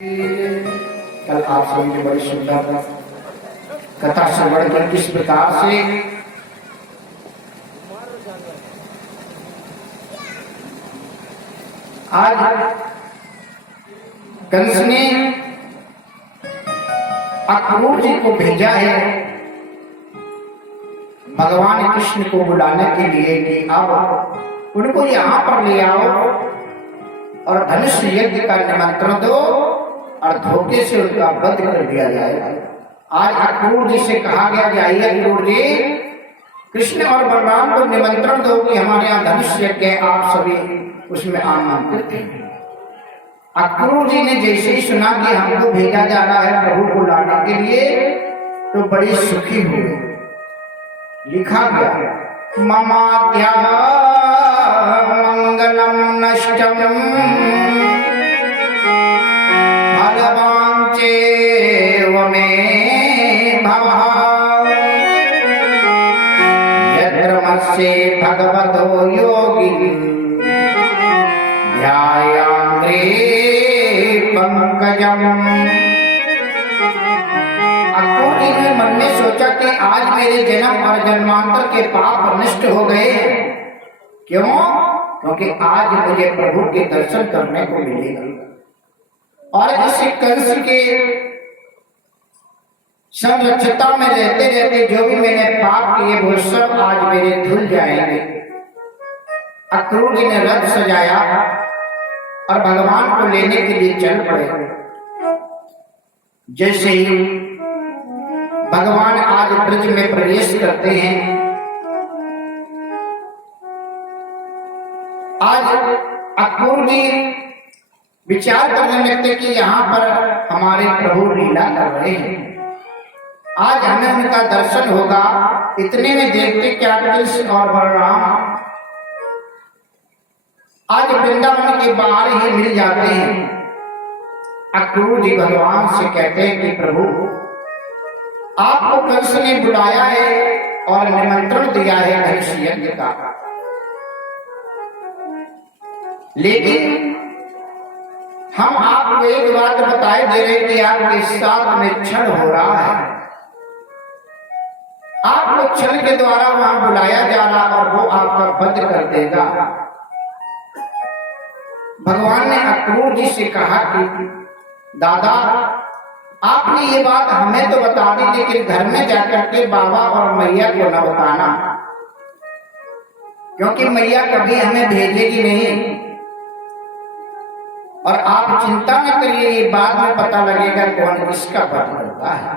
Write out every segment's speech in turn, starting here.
कल आप सभी ने बड़ी सुंदर कथा श्रवण कर किस प्रकार से आज कंस ने अक्रूर जी को भेजा है भगवान कृष्ण को बुलाने के लिए कि अब उनको यहाँ पर ले आओ और धनुष यज्ञ का निमंत्रण दो और धोखे से उनका वध कर दिया जाएगा। आज अक्रूर जी से कहा गया जाइए अक्रूर जी कृष्ण और बलराम को निमंत्रण दो कि हमारे यहाँ धनुष यज्ञ है, आप सभी उसमें आमंत्रित हैं। अक्रूर जी ने जैसे ही सुना कि हमको भेजा जा रहा है प्रभु को लाने के लिए तो बड़ी सुखी हुई। लिखा गया ममाद्या मंगलम नष्टम भगवान चेव मे भवः यत्र मत्स्ये भगवतो योगी ध्यायाम्रे पंकजम। अक्रूर जी ने मन में सोचा कि आज मेरे जन्म और जन्मांतर के पाप नष्ट हो गए। क्यों? क्योंकि आज मुझे प्रभु के दर्शन करने को मिलेगा और इस कंस के संरक्षता में रहते रहते जो भी मैंने पाप किए वो सब आज मेरे धुल जाएंगे। अक्रूर जी ने रथ सजाया और भगवान को लेने के लिए चल पड़े। जैसे ही भगवान आज ब्रज में प्रवेश करते हैं, आज अक्रूर जी विचार करने लगते कि यहाँ पर हमारे प्रभु लीला कर रहे हैं, आज हमें उनका दर्शन होगा। इतने में देखते क्या कृष्ण और बलराम आज वृंदावन के बाहर ही मिल जाते हैं। अक्रूर जी भगवान से कहते हैं कि प्रभु आपको कंस ने बुलाया है और निमंत्रण दिया है धनुष यज्ञ का, लेकिन हम आपको एक बात बताए दे रहे कि आपके साथ में छल हो रहा है। आपको छल के द्वारा वहां बुलाया जा रहा और वो आपका वध कर देगा। भगवान ने अक्रूर जी से कहा कि दादा आपने ये बात हमें तो बता दी, लेकिन घर में जाकर के बाबा और मैया को न बताना, क्योंकि मैया कभी हमें भेजेगी नहीं और आप चिंता न करिए, ये बाद में पता लगेगा कौन किसका वध करता है।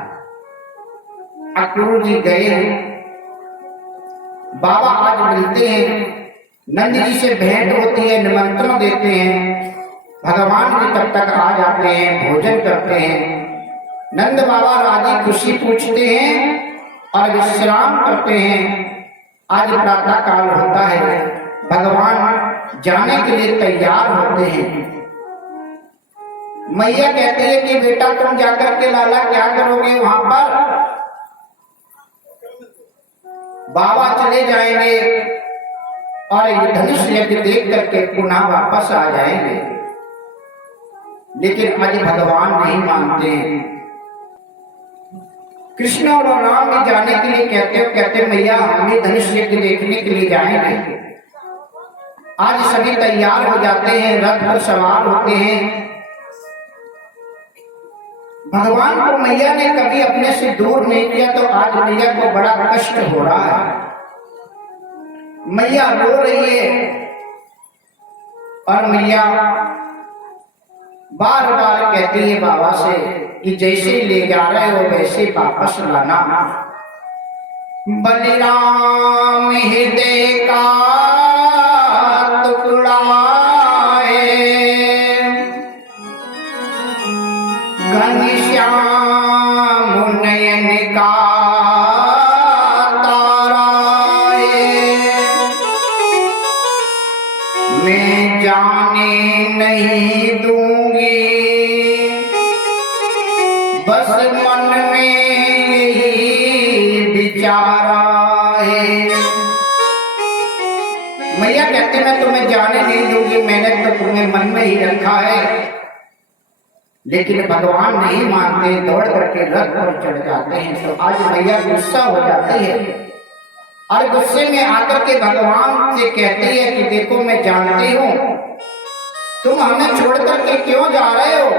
अक्रूर जी गए, बाबा आज मिलते हैं, नंद जी से भेंट होती है, निमंत्रण देते हैं, भगवान भी तब तक आ जाते हैं, भोजन करते हैं। नंद बाबा राजी खुशी पूछते हैं और विश्राम करते हैं। आज प्रातः काल होता है, भगवान जाने के लिए तैयार होते हैं। मैया कहती है कि बेटा तुम जाकर के लाला क्या करोगे वहां पर? बाबा चले जाएंगे और ये धनुष यज्ञ देख करके पुनः वापस आ जाएंगे, लेकिन आज भगवान नहीं मानते हैं। कृष्ण और राम भी जाने के लिए कहते मैया हम भी धनुष यज्ञ देखने के लिए जाएंगे। आज सभी तैयार हो जाते हैं, रथ पर सवार होते हैं। भगवान को मैया ने कभी अपने से दूर नहीं किया, तो आज मैया को बड़ा कष्ट हो रहा है। मैया रो रही है और मैया बार बार कहती है बाबा से कि जैसे ले जा रहे हो वैसे वापस लाना। बलिराम हृदय का टुकड़ा है, घनश्याम नयन का तारा है, मैं जाने नहीं दूंगी, बस मन में यही विचारा है। मैया कहते मैं तुम्हें जाने नहीं दूंगी, मैंने तो तुम्हें मन में ही रखा है, लेकिन भगवान नहीं मानते, दौड़ करके रथ पर चढ़ जाते हैं। तो आज मैया गुस्सा हो जाती है और गुस्से में आकर के भगवान से कहती है कि देखो मैं जानती हूँ तुम हमें छोड़ करके क्यों जा रहे हो।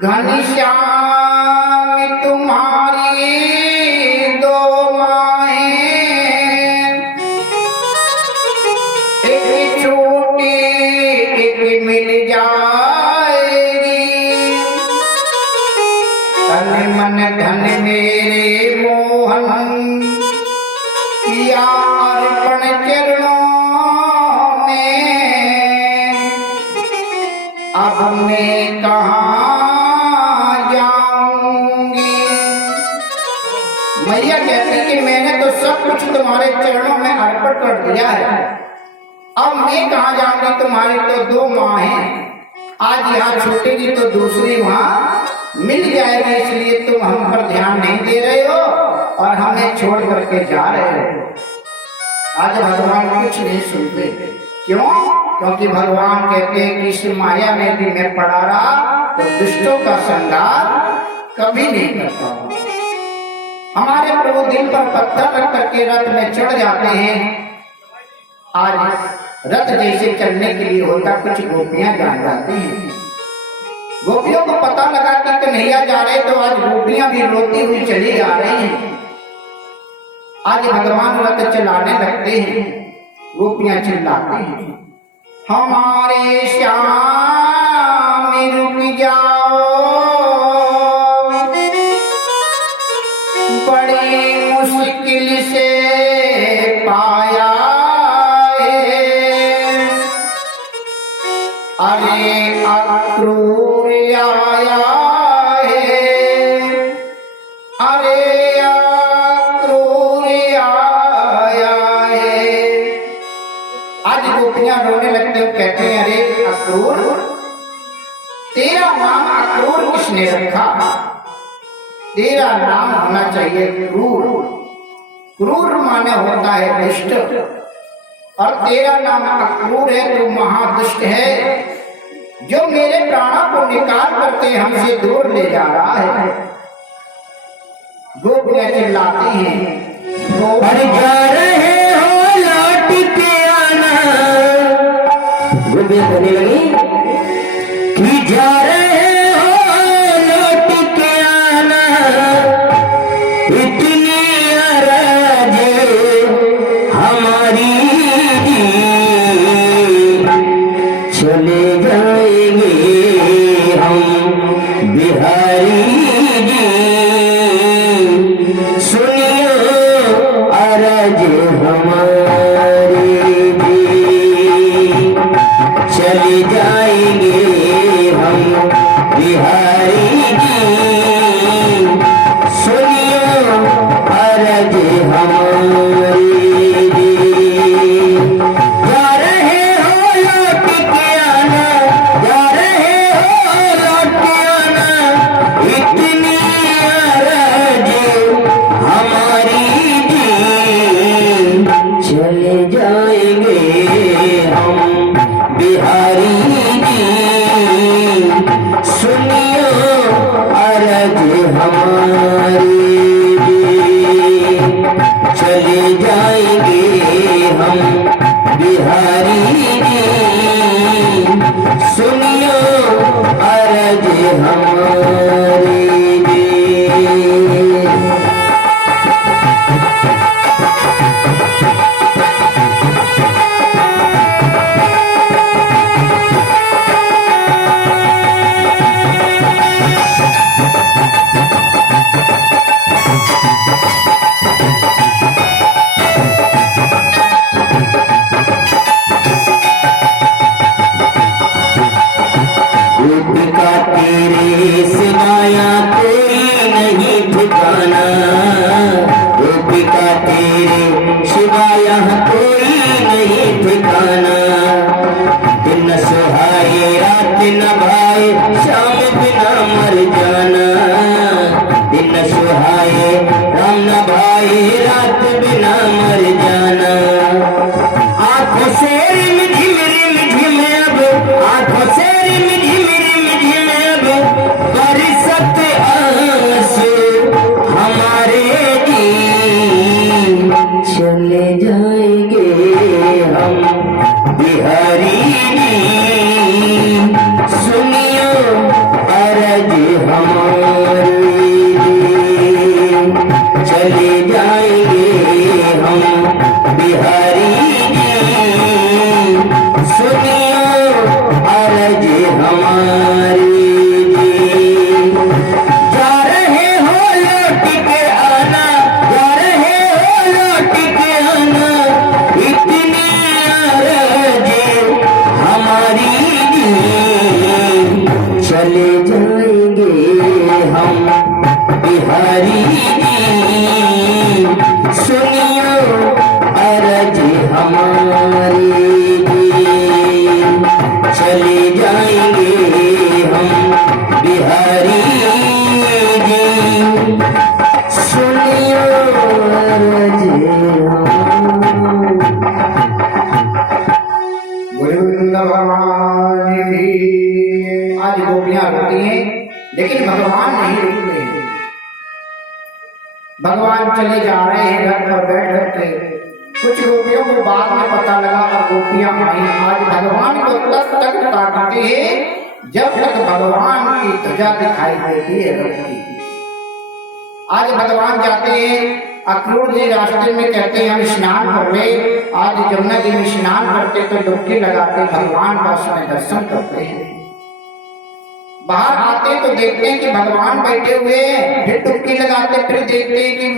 घनश्याम तुम्हारी दो माएं, एक छोटी एक मिल जाएगी। तन मन धन मेरे मोहन किया अर्पण चरणों में, अब मैं कहाँ जाऊंगी। मैया कहती कि मैंने तो सब कुछ तुम्हारे चरणों में अर्पण कर दिया है, अब मैं कहाँ जाऊंगी। तुम्हारी तो दो माँ हैं, आज यहाँ छूटेगी तो दूसरी माँ मिल जाएगी, इसलिए तुम हम पर ध्यान नहीं दे रहे हो और हमें छोड़ करके जा रहे हो। आज भगवान कुछ नहीं सुनते, क्यों? क्योंकि भगवान कहते हैं कि इस माया में भी मैं पड़ा रहा तो दुष्टों का संहार कभी नहीं कर पाऊंगा। हमारे प्रभु दिल पर पत्थर रख करके रथ में चढ़ जाते हैं। आज रथ जैसे चलने के लिए होता, कुछ गोपियां जान जाती हैं। गोपियों को पता लगा कि कन्हैया जा रहे, तो आज गोपियां भी रोती हुई चली जा रही हैं। आज भगवान रथ चलाने लगते हैं, गोपियां चिल्लाती हैं हमारे श्याम रुक जाओ, बड़ी मुश्किल से पाया है। अरे अक्रूर आया है, अरे अक्रूर आया है। आज गोपियां रोने लगते हैं, कहते हैं अरे अक्रूर, तेरा नाम अक्रूर किसने रखा? तेरा नाम होना चाहिए क्रूर। क्रूर माने होता है दुष्ट, और तेरा नाम अक्रूर है तो महादुष्ट है, जो मेरे प्राणों को निकाल करके हमसे दूर ले जा रहा है। गोपियां चिल्लाती हैं अरे जा रहे हो लौट के आना, गोपियां कहने लगी कि जा रहे हो लौट के आना, इतनी अरज हमारी चले जाएंगे हम बिहारी जी, सुनियो अरज हमारी भी, चले जाएंगे हम बिहारी जी, सुनियो अरज हमारी भी। जा रहे हो लौट के आना, जा रहे हो लौट के आना, इतनी अरज हमारी जी, चले जाएंगे हम बिहारी जी, सुनियो अरज हमारी जी, चले जाएंगे हम बिहारी जी, सुनियो अरज हमारी जी। गोपिका तेरे सिवाया कोई नहीं ठिकाना, गोपिका तेरे सिवाया कोई नहीं ठिकाना, दिन सुहाए रात न भाए शाम बिना मर जाना, दिन सुहाए राम न भाए रात बिना मर जाना। आंखों से रिम झिम अब, आंखों से रिम झिम जाएंगे हम बिहारी जी, सुनियो अरज हमारी जी। चले जाएंगे हम बिहारी जी, सुनियो अरज हमारी। गोविंद भगवान की। आज गोपियां रोती हैं लेकिन भगवान नहीं रुक रहे हैं। भगवान चले जा रहे हैं घर पर बैठ करके। कुछ गोपियों को बाद में पता लगा और गोपियां आई। आज भगवान को तब तक ताकते हैं जब तक भगवान की ध्वजा दिखाई देती है रोती। आज भगवान जाते हैं अक्रूर जी रास्ते में कहते हैं हम स्नान कर ले। आज जमुना जी में स्नान करते तो डुबकी लगाते भगवान का उसमें दर्शन करते हैं। बाहर आते तो देखते हैं कि भगवान बैठे हुए हैं, फिर डुबकी लगाते, फिर देखते हैं कि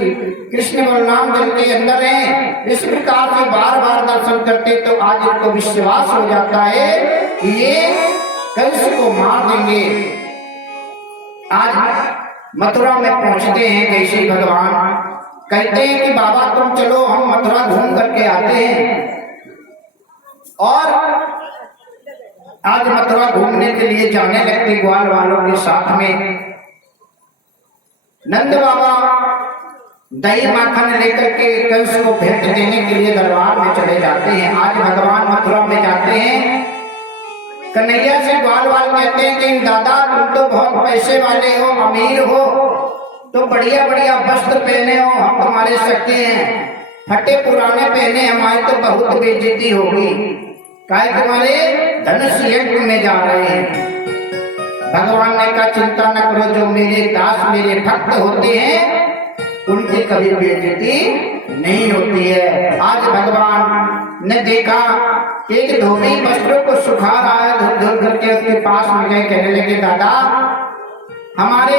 कृष्ण बलराम जल के अंदर हैं। इस प्रकार से बार बार दर्शन करते तो आज इनको विश्वास हो जाता है कि ये कंस को मार देंगे। आज मथुरा में पहुंचते हैं। जैसे भगवान कहते हैं कि बाबा तुम चलो हम मथुरा घूम करके आते हैं। और आज मथुरा घूमने के लिए जाने लगते ग्वाल वालों के साथ में। नंद बाबा दही माखन लेकर के कंस को भेंट देने के लिए दरबार में चले जाते हैं। आज भगवान मथुरा में जाते हैं। कन्हैया से ग्वाल वाल कहते हैं कि दादा तुम तो बहुत पैसे वाले हो, अमीर हो, तो बढ़िया बढ़िया वस्त्र पहने हो, हम तुम्हारे सके हैं। फटे पुराने पहने हमारे तो बहुत बेइज्जती होगी। काहे तुम्हारे धनुष यज्ञ में जा रहे हैं। भगवान ने कहा चिंता न करो, जो मेरे दास मेरे भक्त होते हैं उनकी कभी बेइज्जती नहीं होती है। आज भगवान ने देखा एक धोबी वस्त्रों को सुखा रहा है, धुल धुल करके उसके पास में गए। कहने लगे दादा हमारे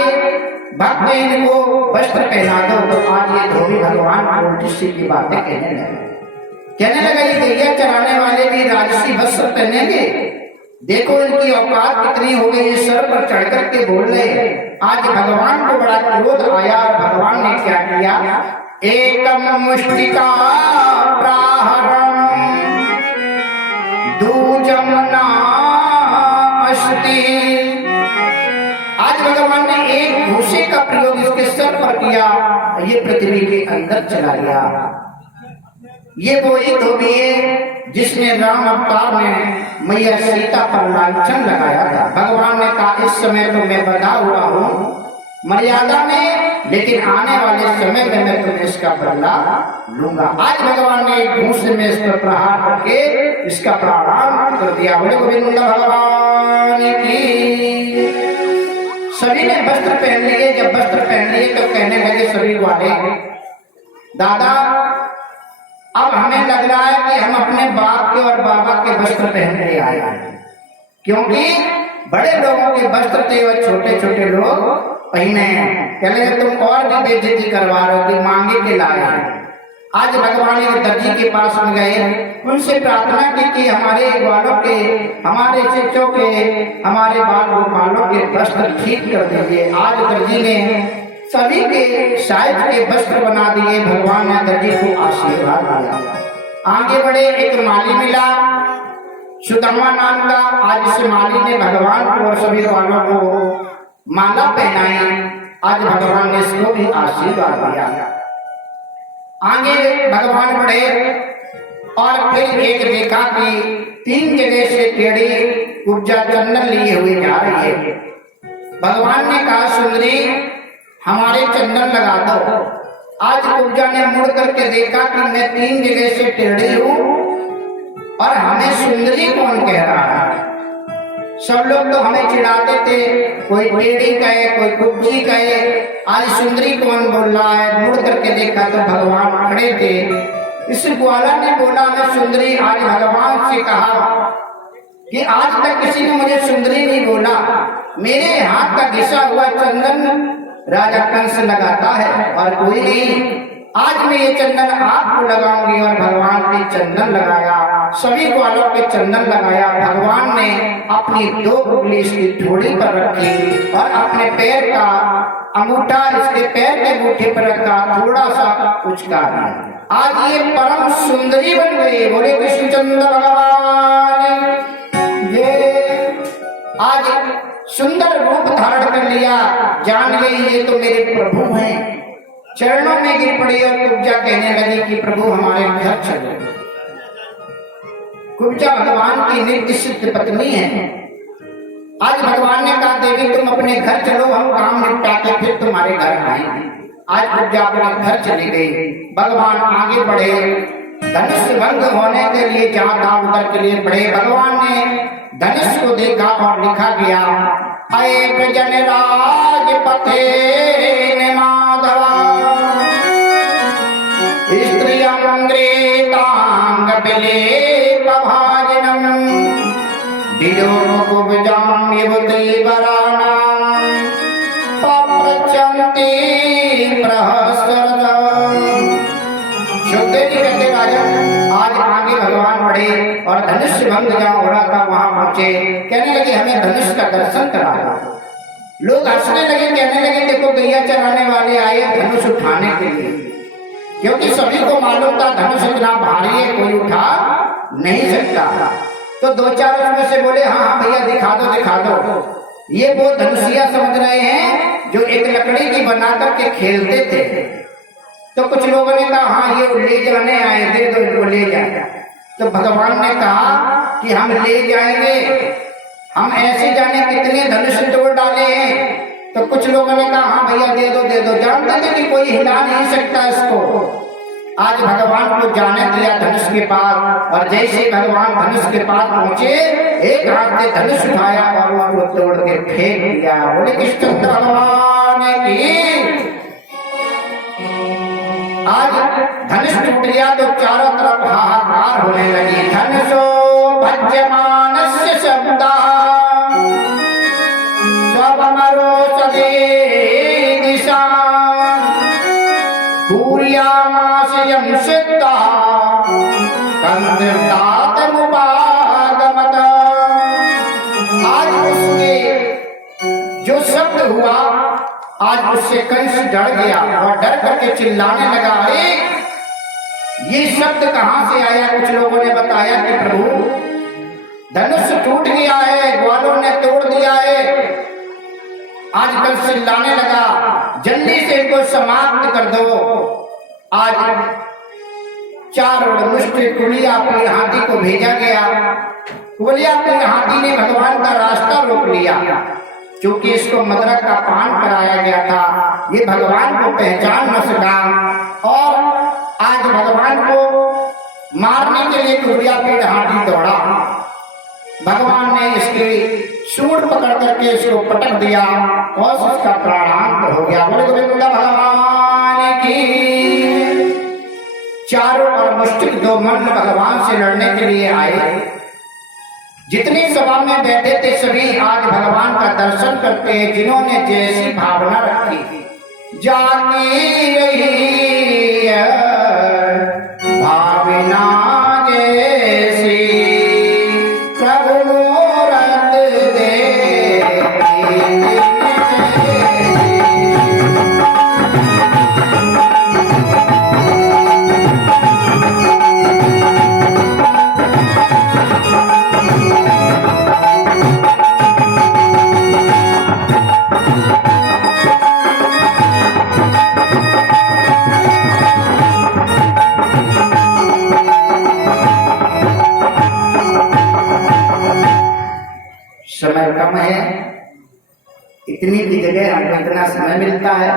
भक्त इनको वस्त्र पहना दो। तो आज ये धोबी भगवान को उल्टी की बातें कहने लगा ये गैया चराने वाले भी राजसी वस्त्र पहनेंगे। देखो इनकी औकात कितनी हो गई, ये सर पर चढ़ करके बोल रहे। आज भगवान को बड़ा क्रोध आया। भगवान ने क्या किया, एकम मुष्टिका प्राहरम दूजम नास्ति। आज भगवान ने एक घूसे का प्रयोग इसके सर पर किया, ये पृथ्वी के अंदर चला गया। ये वो एक धोबी है जिसने राम अवतार में मैया सीता पर लांछन लगाया था। भगवान ने कहा इस समय तो मैं बंधा हुआ हूँ मर्यादा में, लेकिन आने वाले समय में मैं तुम्हें इसका बदला लूंगा। आज भगवान ने एक घूस में इस पर प्रहार करके इसका प्राणांत कर दिया। बोले गोविंद भगवान की। सभी ने वस्त्र पहन लिए। जब वस्त्र पहन लिए तो कहने लगे सभी वाले दादा अब हमें लग रहा है कि हम अपने बाप के और बाबा के वस्त्र पहन के आए हैं, क्योंकि बड़े लोगों के वस्त्र थे और छोटे छोटे लोग पहने हैं। कहने लगे तुम और भी बेइज्जती करवा रहे हो कि मांगे के लाए हैं। आज भगवान एक दर्जी के पास में गए, उनसे प्रार्थना की कि हमारे ग्वालों के, हमारे शिष्यों के, हमारे बाल गोपालों के वस्त्र ठीक कर दीजिए। आज दर्जी ने सभी के साइज के वस्त्र बना दिए। भगवान ने दर्जी को आशीर्वाद दिया। आगे बढ़े, एक माली मिला सुदामा नाम का। आज इस माली ने भगवान को और सभी वालों को माला पहनाई। आज भगवान ने इसको भी आशीर्वाद दिया। आगे भगवान बढ़े और फिर एक देखा कि 3 जगह से टेढ़ी कुब्जा चंदन लिए हुए जा रही है। भगवान ने कहा सुंदरी हमारे चंदन लगा दो। आज कुब्जा ने मुड़ करके देखा कि मैं 3 जगह से टेढ़ी हूँ और हमें सुंदरी कौन कह रहा है। सब लोग तो हमें चिढ़ाते थे, कोई टेढ़ी कहे, कोई कुब्जी कहे, आज सुंदरी कौन बोल रहा है। मुड़ करके देखा तो भगवान खड़े थे। इस ग्वाला ने बोला मैं सुंदरी। आज भगवान से कहा कि आज तक किसी ने मुझे सुंदरी नहीं बोला। मेरे हाथ का घिसा हुआ चंदन राजा कंस लगाता है और कोई नहीं। आज मैं ये चंदन आपको लगाऊंगी। और भगवान ने चंदन लगाया, सभी ग्वालों के चंदन लगाया। भगवान ने अपनी 2 उंगली इसकी ठोड़ी पर रखी और अपने पैर का अंगूठा इसके पैर के अंगूठे पर रखा, थोड़ा सा उचका दिया। आज ये परम सुंदरी बन गई। बोले कृष्णचंद्र भगवान ये आज सुंदर रूप धारण कर लिया। जान गई ये तो मेरे प्रभु हैं। चरणों में गिर पड़ी और कुब्जा कहने लगी कि प्रभु हमारे घर चलो। कुब्जा भगवान की नित्य सिद्ध पत्नी है। आज भगवान ने कहा देवी तुम अपने घर चलो, हम काम निपटा के फिर तुम्हारे घर आएंगे। आज कुब्जा अपने घर चली गई। भगवान आगे बढ़े, धनुष भंग होने के लिए जहां था उधर के लिए बढ़े। भगवान ने धनुष को देखा और लिखा गया अये प्रजन राज पथे माधवा स्त्रियंग्रेतांग बिलेपभाजनम विदुर्मुकुब्जां युवतीवराणां पप्रच्छन्ति प्रहसरदा। शुद्धदेव कहते राजा आज आगे भगवान बढ़े और धनुष भंग जहाँ हो रहा था वहां पहुंचे। कहने लगे हमें धनुष का दर्शन करा। लोग हंसने लगे, कहने लगे देखो गैया चराने वाले आए धनुष उठाने के लिए, क्योंकि सभी को मालूम था धनुष इतना भारी है कोई उठा नहीं सकता। तो 2-4 उसमें से बोले हाँ हाँ भैया दिखा दो दिखा दो। ये वो धनुषिया समझ रहे हैं जो एक लकड़ी की बना करके खेलते थे। तो कुछ लोगों ने कहा हाँ ये ले जाने आए, दे दो इनको ले जाए। तो भगवान ने कहा कि हम ले जाएंगे, हम ऐसे जाने कितने धनुष तोड़ डाले हैं। तो कुछ लोगों ने कहा हाँ भैया दे दो दे दो। जानते थे कि कोई हिला नहीं सकता इसको। आज भगवान को जाने दिया धनुष के पास, और जैसे भगवान धनुष के पास पहुंचे एक हाथ से धनुष उठाया और उसको तोड़ के फेंक दिया। बोले कृष्ण भगवान की। आज धनुष टूट गया तो चारों तरफ हाहाकार होने लगी। धनुषो भज्यमानस्य शब्दा स्वमरो सदे दिशा पूर्यामाशयं सिद्धा कंदृतातमुपागमत। आज उसके जो शब्द हुआ आज उससे कंस डर गया और डर करके चिल्लाने लगा अरे ये शब्द कहां से आया। कुछ लोगों ने बताया कि प्रभु धनुष टूट गया है, ग्वालों ने तोड़ दिया है। आज कंस चिल्लाने लगा जल्दी से इनको समाप्त कर दो। आज 4 मुष्ट कुलिया अपनी हाथी को भेजा गया। कुलिया अपने हाथी ने भगवान का रास्ता रोक लिया, क्योंकि इसको मदरक का पान कराया गया था। ये भगवान को पहचान न सका और आज भगवान को मारने के लिए कुलिया पेड़ हाथी दौड़ा। भगवान ने इसके सूंड पकड़ करके इसको पटक दिया और उसका प्राणांत हो गया। बोले गोविंद भगवान की। चारों और मुष्टिक 2 मल्ल भगवान से लड़ने के लिए आए। जितनी सभा में बैठे थे सभी आज भगवान का दर्शन करते हैं। जिन्होंने जैसी भावना रखी जागी रही भावना जैसी प्रभु मूरत समय कम है, इतनी भी जगह हमको इतना समय मिलता है